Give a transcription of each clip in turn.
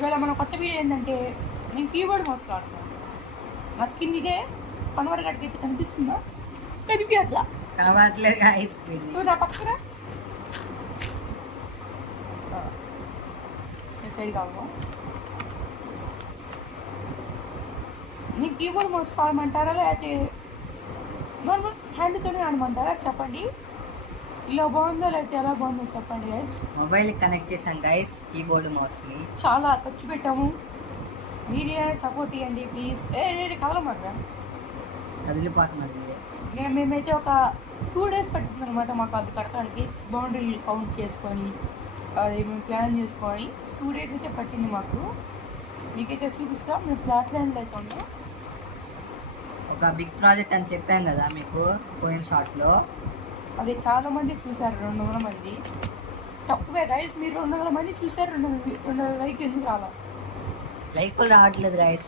ఇవాళ మన కొత్త వీడియో ఏంటంటే నేను కీబోర్డ్ మౌస్ వాడుతున్నాను. మా స్కిన్ ఇదే కన్వర్ట్ అయితే కనిపిస్తుందా? కనిపించట్లా. కనబడట్లేదు గైస్. నువ్వు నా పక్కన సైడ్ కావు. నేను కీబోర్డ్ మౌస్ వాడమంటారా లేకపోతే నార్మల్ హ్యాండ్తోనే ఆడమంటారా చెప్పండి. ఇలా బాగుందో లేకపోతే ఎలా బాగుందో చెప్పండి గైస్. మొబైల్ కనెక్ట్ చేసాం గైస్ కీబోర్డ్ మౌస్ ని. చాలా ఖర్చు పెట్టాము, మీరే సపోర్ట్ ఇవ్వండి ప్లీజ్. కదలమాక కదిలిపోతున్నారు. మేమైతే ఒక 2 days పట్టింది అనమాట మాకు అది కట్టడానికి. బౌండరీ కౌంట్ చేసుకొని అది మేము ప్లాన్ చేసుకొని 2 days అయితే పట్టింది మాకు. మీకైతే చూపిస్తాం. మేము ఫ్లాట్ ల్యాండ్లో అయితే ఉన్నాం. ఒక బిగ్ ప్రాజెక్ట్ అని చెప్పాం కదా మీకు పోయిన షార్ట్లో. అది చాలా మంది చూసారు, 200 మంది. తక్కువే గైస్, మీరు 200 మంది చూసారు. 200 లైక్ ఎందుకు రాలా? లైక్లు రావట్లేదు గైస్.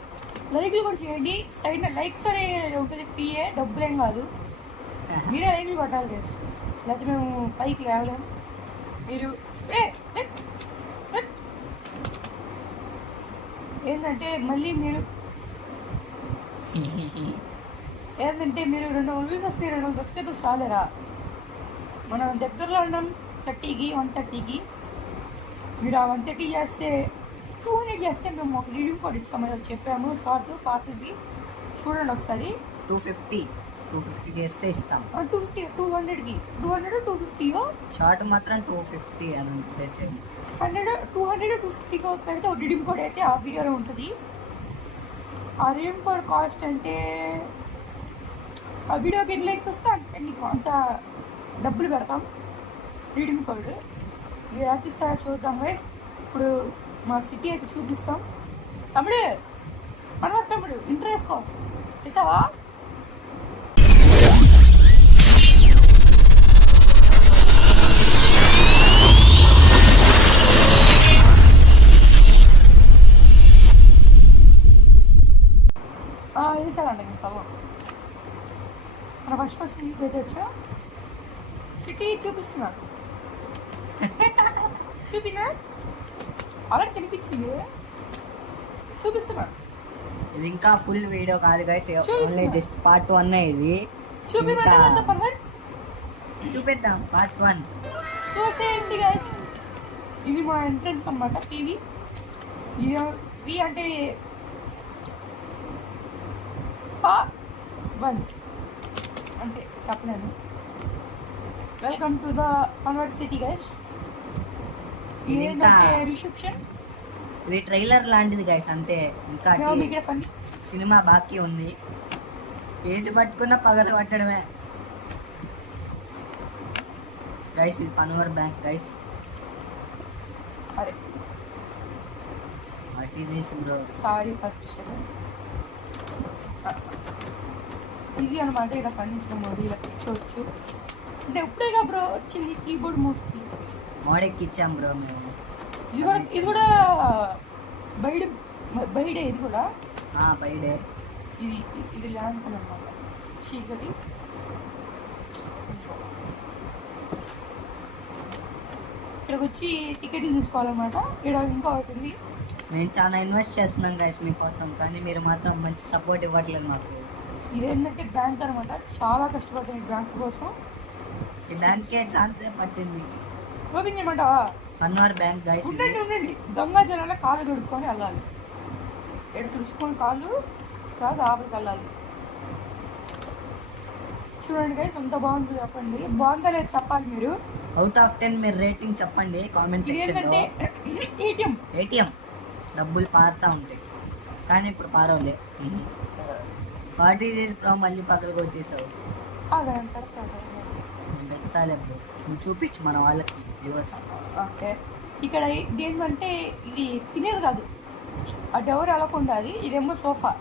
లైక్లు కూడా చేయండి. సైడ్ లైక్స్ అనే ఉంటుంది, ఫ్రీయే, డబ్బులేం కాదు. మీరే లైక్లు కొట్టాలి గైస్, లేకపోతే మేము పైకి లేవలేము. మీరు ఏంటంటే మళ్ళీ మీరు 200 వ్యూస్ వస్తే 200 సబ్స్క్రైబర్స్ రాలేరా? మనం దగ్గరలో ఉన్నాం 30కి 130కి. మీరు ఆ 130 చేస్తే 200 చేస్తే మేము ఒక రీడింగ్ కోడ్ ఇస్తామని చెప్పాము. షార్ట్ పార్ట్ది చూడండి ఒకసారి. 250 చేస్తే ఇస్తాం. 250 200కి 200 250 షార్ట్ మాత్రం 250 అని ఉంటే 200 250 పెడితే ఒక రీడింగ్ కోడ్ అయితే ఆ వీడియోలో ఉంటుంది. ఆ రీడింగ్ కోడ్ కాస్ట్ అంటే ఆ వీడియోకి ఎన్ని లైక్స్ వస్తే నీకు అంత డబ్బులు పెడతాం. రీడింగ్ కోడ్ మీరు ఎంత ఇస్తారో చూద్దాం గైస్. ఇప్పుడు మా సిటీ అయితే చూపిస్తాం. తమ్ముడు మనవాడు తమ్ముడు ఇంటర్ వేసుకో వేసావా? వేసాడంట స్థలం. మన ఫస్ట్ సిటీకి అయితే వచ్చా. సిటీ చూపిస్తున్నారు. చూపినా అలా కనిపించింది, చూపిస్తున్నా. ఇది ఇంకా ఫుల్ వీడియో కాదు గైస్, ఓన్లీ జస్ట్ పార్ట్ 1 ఇది. చూపిద్దాం పార్ట్ 1 చూసేయండి గైస్. ఇది మా ఎంట్రన్స్ అన్నమాట. టీవీ ఇది అంటే పార్ట్ 1 అంటే చెప్పలేను. Welcome to the convert city guys. ఏంటంటే రిసెప్షన్ ఇది ట్రైలర్ లాంటిది గైస్, అంతే. ఇంకా సినిమా బాకీ ఉంది. ఏది పట్టుకున్నా పగలు పట్టడమే గైస్. ఇది పనవర్ బ్యాంక్ గైస్. అరే what is this bro? Sorry for disturbance. ఇది అనమాట. ఇలా ఫర్నిచర్ మోడీ ఇలా తెచ్చవచ్చు. అంటే ఇప్పుడేగా బ్రో వచ్చింది కీబోర్డ్ మౌస్కి. మోడెక్కి ఇచ్చాం బ్రో మేము. ఇది కూడా బైడే. ఇది కూడా బైడే. ఇది ల్యాండ్ అనమాట. చీకటి ఇక్కడికి వచ్చి టికెట్ తీసుకోవాలన్నమాట. ఇక్కడ ఇంకా అవుతుంది. మేము చాలా ఇన్వెస్ట్ చేస్తున్నాం గైస్ మీకోసం, కానీ మీరు మాత్రం మంచి సపోర్ట్ ఇవ్వట్లేదు మాకు. ఇదేంటంటే బ్యాంక్ అనమాట. చాలా కష్టపడ్డాయి బ్యాంక్ కోసం. ఈ బ్యాంక్కే ఛాన్సే పట్టింది. ఓపెన్ చేయమంటావా? పన్నవర్ బ్యాంక్ గైస్. ఉండండి. గంగా జలంలో కాళ్ళు కడుక్కొని వెళ్ళాలి. ఇక్కడ తుడుచుకొని కాళ్ళు కాదు ఆపలికి వెళ్ళాలి. చూడండి గైస్ ఎంత బాగుంది చెప్పండి. బాగుందా లేదు చెప్పాలి మీరు. అవుట్ ఆఫ్ 10 మీరు రేటింగ్ చెప్పండి కామెంట్ సెక్షన్ లో. ఏటీఎం డబ్బులు పారుతా ఉంటాయి, కానీ ఇప్పుడు పారవలే. What is this bro? మళ్ళీ పగలు కొట్టేసావు. పెడతాలే బ్రో, నువ్వు చూపించు మన వాళ్ళకి వ్యూవర్స్. ఓకే, ఇక్కడ ఏంటంటే ఇది తినేది కాదు, ఆ డోర్ అలకుండా. అది ఇదేమో సోఫా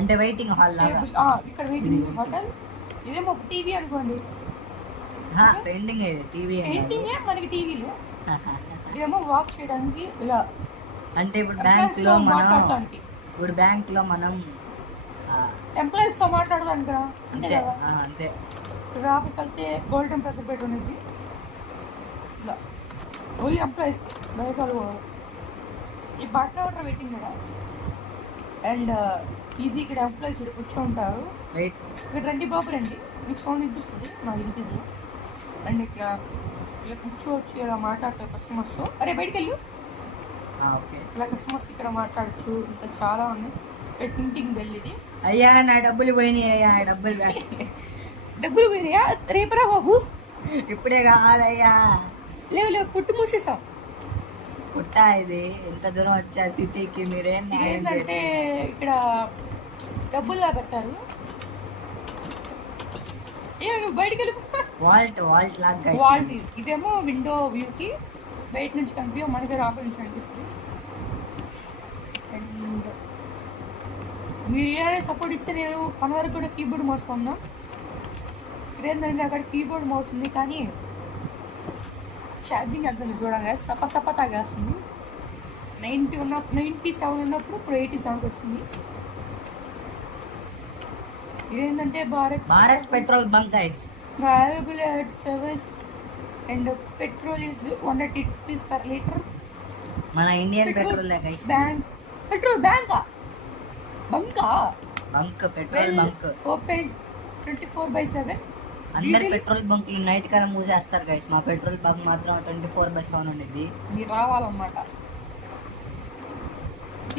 అంటే వెయిటింగ్ హాల్ లాగా. ఇక్కడ వెయిటింగ్ హోటల్. ఇదేమో ఒక టీవీ అనుకోండి. పెయింటింగ్ టీవీ మనకి టీవీలో. ఇదేమో వాక్ చేయడానికి ఇలా. అంటే ఇప్పుడు బ్యాంక్ లో మనం ఎంప్లాయీస్ తో మాట్లాడడానికి కదా. అంతే అంతే. రాపలికి వెళ్తే గోల్డ్ టెంపరేచర్ పెట్టి ఉన్నది ఇలా. ఓన్లీ ఎంప్లాయీస్ బయట. ఈ బట్ట ఆర్డర్ వెయిటింగ్ కూడా. అండ్ ఇది ఇక్కడ ఎంప్లాయీస్ ఇక్కడ కూర్చోంటారు. వెయిట్ ఇక్కడ రండి బాబు రండి, మీకు సౌండ్ వినిపిస్తుంది నాకు వినిపిది. అండ్ ఇక్కడ ఇలా కూర్చోవచ్చు, ఇలా మాట్లాడతారు కస్టమర్స్. అరే బయటికి వెళ్ళు. ఓకే, ఇలా కస్టమర్స్ ఇక్కడ మాట్లాడచ్చు. ఇంకా చాలా ఉన్నాయి. టింగ్ బెల్ ఇది. అయ్యా నా డబ్బులు పోయినాయి అయ్యా, డబ్బులు డబ్బులు పోయినాయా? రేపరా బాబు, ఇప్పుడే కావాలయ్యా. లేవు లేవు, కొట్టు మూసేసాం. పుట్టా ఇది ఎంత దూరం వచ్చా సిటీకి, మీరేం ఏంటంటే ఇక్కడ డబ్బుల్లా పెట్టారు. ఏ నువ్వు బయటికి వెళ్ళి. వాల్ట్ లాగా వాల్ట్ ఇదేమో విండో వ్యూకి బయట నుంచి కనిపి, మనకి రాబడి నుంచి కనిపిస్తుంది. అండ్ మీరు ఇలానే సపోర్ట్ ఇస్తే నేను మన వరకు కూడా కీబోర్డ్ మౌస్ కొందాం. ఇక్కడ ఏంటంటే అక్కడ కీబోర్డ్ మౌస్ ఉంది, కానీ ఛార్జింగ్ ఎంత చూడండి, సప తాగేస్తుంది. 97 ఉన్నప్పుడు ఇప్పుడు 87కి వచ్చింది. ఇదేంటంటే Bharat petrol bunk guys, available at service and petrol is 180 rupees per liter. మన Indian petrol guys. Bank petrol bunk petrol bunk open 24/7. అందరు పెట్రోల్ బంకులు నైట్ కన్నా మూసేస్తారు గైస్. మా పెట్రోల్ బంక్ మాత్రం 24/7 ఉండేది. మీరు రావాలన్నమాట.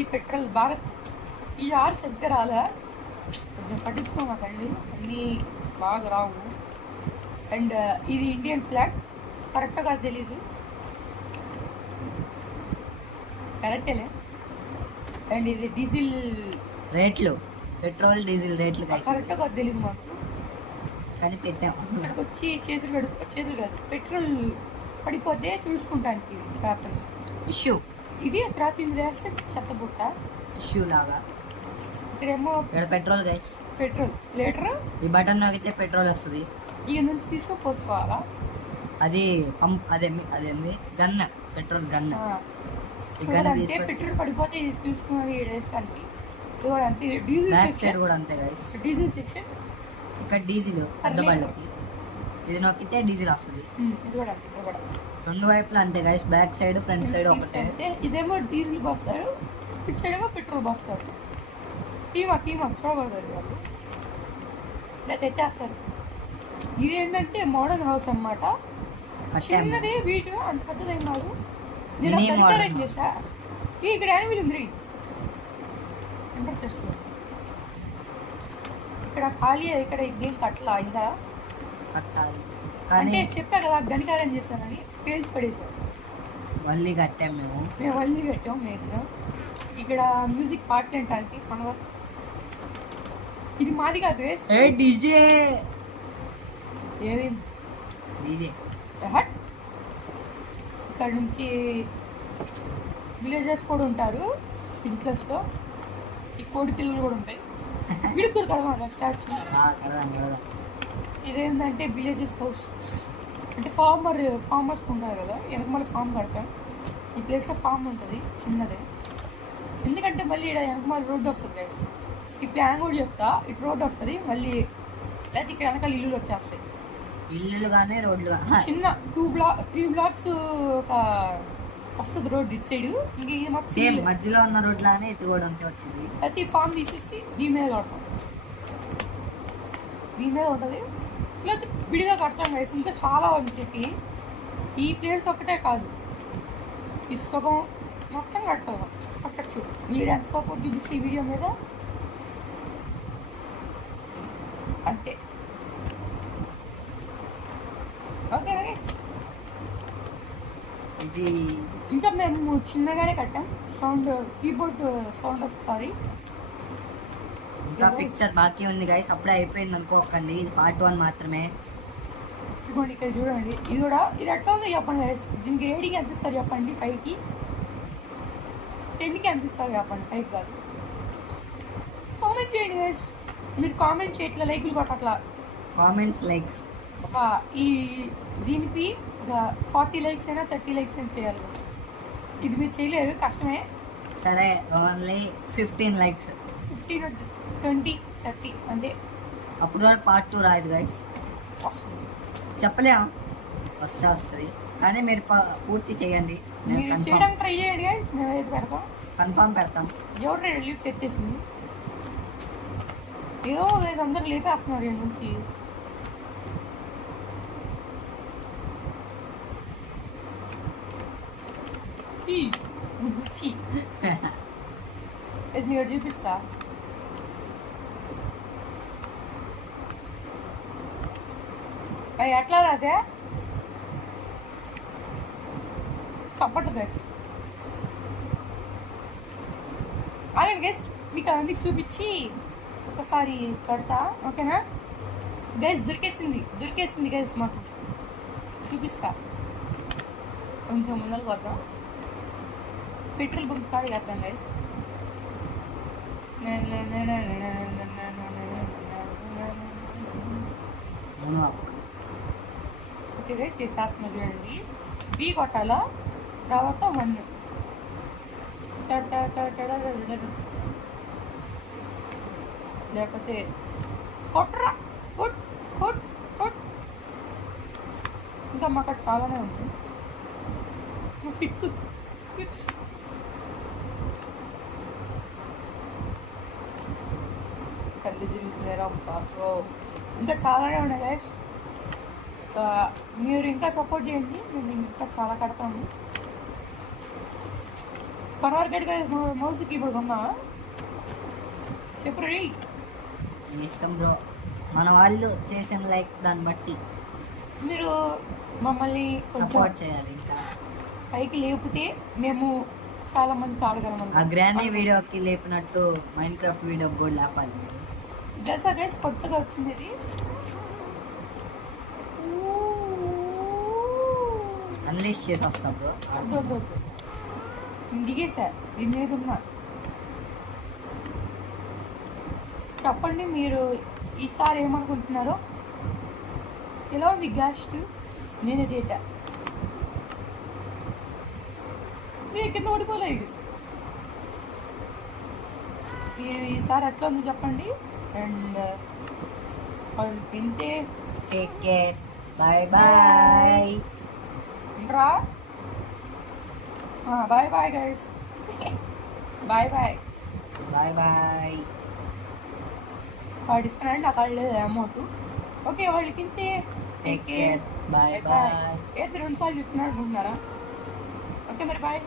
ఈ పెట్రోల్ భారత్ ఈ ఆరు సరిగ్గా రాలే, కొంచెం పట్టించుకోమాకండి, అన్నీ బాగా రావు. అండ్ ఇది ఇండియన్ ఫ్లాగ్, కరెక్ట్గా తెలీదు, కరెక్టేలే. అండ్ ఇది డీజిల్ రేట్లు, పెట్రోల్ డీజిల్ రేట్లు గైస్ కరెక్ట్గా తెలీదు మాకు, కానీ పెట్టాం. ఇక్కడికి వచ్చి చేతులు కాదు, పెట్రోల్ పడిపోతే తుడుచుకుంటానికి పేపర్స్ ఇష్యూ. ఇది తర్వాత ఇది వేస్తే చెత్త బుట్ట ఇష్యూ లాగా. ఇక్కడేమో ఇక్కడ పెట్రోల్ గైస్, పెట్రోల్ లీటర్. ఈ బటన్ నొక్కితే పెట్రోల్ వస్తుంది. ఇక నుంచి తీసుకొని పోసుకోవాలా. అది పంప్, అదేంది గన్, పెట్రోల్ గన్. ఈ గన్ అంతే, తీసుకొని పెట్రోల్ పడిపోతే ఇది తీసుకుని వేస్తానికి. ఇది కూడా అంతే. డీజిల్ బ్యాక్ సైడ్ సెక్షన్, కూడా అంతే గైస్. Diesel section. ఇక్కడ డీజిల్ పెద్ద బళ్ళకి, ఇది నొక్కితే డీజిల్ వస్తుంది. ఇది కూడా అంతే, ఇది కూడా రెండు వైపులా అంతే guys, back side front side ఒకటే. అంటే ఇదేమో డీజిల్ పోస్తారు, ఇటు సైడ్ ఏమో పెట్రోల్ పోస్తారు. టీమా చూడకూడదు వాళ్ళు, ఇలా తెచ్చేస్తారు. ఇది ఏంటంటే మోడర్న్ హౌస్ అన్నమాట. చిన్నది వీడియో, అంత పెద్దదేం కాదు. నేను అరేంజ్ చేసా. ఇక్కడ యానిమల్ ఉంది, ఎంటర్ చేసుకో. ఇక్కడ ఖాళీ, ఇక్కడ గేమ్ కట్టలా ఇంకా కట్టాలి, అంటే కానీ చెప్పా కదా గంట అరేంజ్ చేశానని, పేల్చి పడేసాను. మళ్ళీ కట్టాం మేము మళ్ళీ కట్టాం మేము. ఇక్కడ మ్యూజిక్ పాటలు వినడానికి మన ఇది మాది కాదు. డీజే ఏమైంది డీజే. ఇక్కడ నుంచి విలేజెస్ కూడా ఉంటారు ఇంట్రెస్ట్లో. ఈ కోడి పిల్లలు కూడా ఉంటాయి. విడుకుడు కడమాట స్టాచ్యూ. ఇదేంటంటే విలేజెస్ హౌస్, అంటే ఫార్మర్స్ ఉంటారు కదా, వెనక మళ్ళీ ఫామ్ కడతాం. ఈ ప్లేస్లో ఫామ్ ఉంటుంది చిన్నదే, ఎందుకంటే మళ్ళీ ఇక్కడ వెనక మళ్ళీ రోడ్డు వస్తుంది గైస్. ఈ ప్లాన్ కూడా చెప్తా, ఇటు రోడ్డు వస్తుంది మళ్ళీ, లేకపోతే ఇక్కడ వెనకాల ఇల్లులు వచ్చేస్తాయి. ఇల్లులు కానీ రోడ్లు చిన్న 3 blocks ఒక వస్తుంది రోడ్ ఇటు సైడ్. ఇంక ఇది సేమ్ మొత్తం మధ్యలో ఉన్న రోడ్లానే ఇది కూడా ఉంటే వచ్చింది. అయితే ఈ ఫామ్ తీసేసి దీని మీద కడతాం, దీని మీద ఉంటుంది. లేకపోతే విడిగా కడతాం గైస్. ఇంకా చాలా ఉంది సిటీ. ఈ ప్లేస్ ఒకటే కాదు, ఈ సగం మొత్తం కట్టచ్చు. మీరు ఎంత సపోర్ట్ చూపిస్తే ఈ వీడియో మీద అంతే. ఓకే గైస్, ఇది ఇంకా మేము చిన్నగానే కట్టాం. సౌండ్ కీబోర్డ్ సౌండ్ వస్తుంది, సారీ. ఇంకా పిక్చర్ బాకీ ఉంది గైస్, అప్పుడే అయిపోయింది అనుకోకండి. ఇది పార్ట్ 1 మాత్రమే. ఇదిగోండి ఇక్కడ చూడండి, ఇది కూడా ఇది ఎట్లా ఉందో చెప్పండి గైస్. దీనికి రేటింగ్ ఎంత ఇస్తారు చెప్పండి? 5కి 10కి ఎంత ఇస్తారు చెప్పండి? 5 కాదు. కామెంట్ చేయండి గైస్. మీరు కామెంట్ చేయట్లా, లైకులు కొట్టట్లా. కామెంట్స్ లైక్స్ ఒక ఈ దీనికి ఒక 40 likes అయినా 30 likes అయినా చేయాలి. ఇది మీరు చేయలేరు, కష్టమే. సరే, ఓన్లీ 15 likes, 15 20 30 అంతే. అప్పుడు వరకు పార్ట్ 2 రాదు గైస్, చెప్పలేము. వస్తుంది కానీ మీరు పూర్తి చేయండి. మీరు చేయడానికి ట్రై చేయండి guys. మేము అయితే పెడతాం. కన్ఫామ్ పెడతాం. ఎవరు లిఫ్ట్ ఎత్తేసింది ఏదో లేదు, అందరు లేపేస్తున్నారు ఇక్కడ నుంచి. ఇది మీరు చూపిస్తా. అవి ఎట్లా రాదే సపోర్ట్ గైస్. అలాగే గైస్ మీకు అన్ని చూపించి ఒకసారి పెడతా, ఓకేనా గైస్? దొరికేసింది గైస్, మాకు చూపిస్తా. కొంచెం ముందరకు వద్దాం, పెట్రోల్ బంక్ కాడ వేద్దాం గైస్. ఓకే గైస్, ఇది చేస్తున్నా చూడండి. బీ కొట్టాలా, తర్వాత 1 లేకపోతే కొట్రా కొట్ కొట్ కొట్. ఇంకా మాకు చాలానే ఉంటుంది. ఫిక్స్ ఫిక్స్ కళ్ళు తిరుగుతున్నారా పాపో. ఇంకా చాలానే ఉన్నాయి గైస్. మీరు ఇంకా సపోర్ట్ చేయండి, మేము ఇంకా చాలా కడతాము. పర్వాలేదు మౌస్ కీబోర్డ్ కొన్నా చెప్పు రీ. ఇష్టం బ్రో, మన వాళ్ళు చేసిన లైక్ దాన్ని బట్టి మీరు మమ్మల్ని సపోర్ట్ చేయాలి. ఇంకా పైకి లేపితే మేము చాలా మందికి ఆడగలం. ఆ గ్రాండీ వీడియోకి లేపినట్టు మైండ్ క్రాఫ్ట్ వీడియో కూడా లేపాలి. తెలుసా గైస్, కొత్తగా వచ్చింది ఇది. అన్లీష్ చేసి వస్తా బ్రో. వద్దు దిగేసా, దీని మీద ఉన్నా. చెప్పండి మీరు ఈసారి ఏమనుకుంటున్నారో. ఎలా ఉంది గ్యాస్ స్టవ్? నేనే చేశా. నేను కింద ఓడిపోలేదు. మీరు ఈసారి ఎట్లా ఉంది చెప్పండి. అండ్ వాళ్ళు తింటే టేక్ కేర్, బాయ్ బాయ్ రా. Bye bye guys, bye bye bye bye. వాడు ఇస్తున్నాడు, నాకు వాళ్ళు లేదు అమౌంట్. ఓకే, వాళ్ళకి తింటే టేక్ కేర్, బాయ్ బాయ్. ఏదో 2 సార్లు చెప్తున్నాడు అనుకుంటున్నారా? ఓకే మరి బాయ్.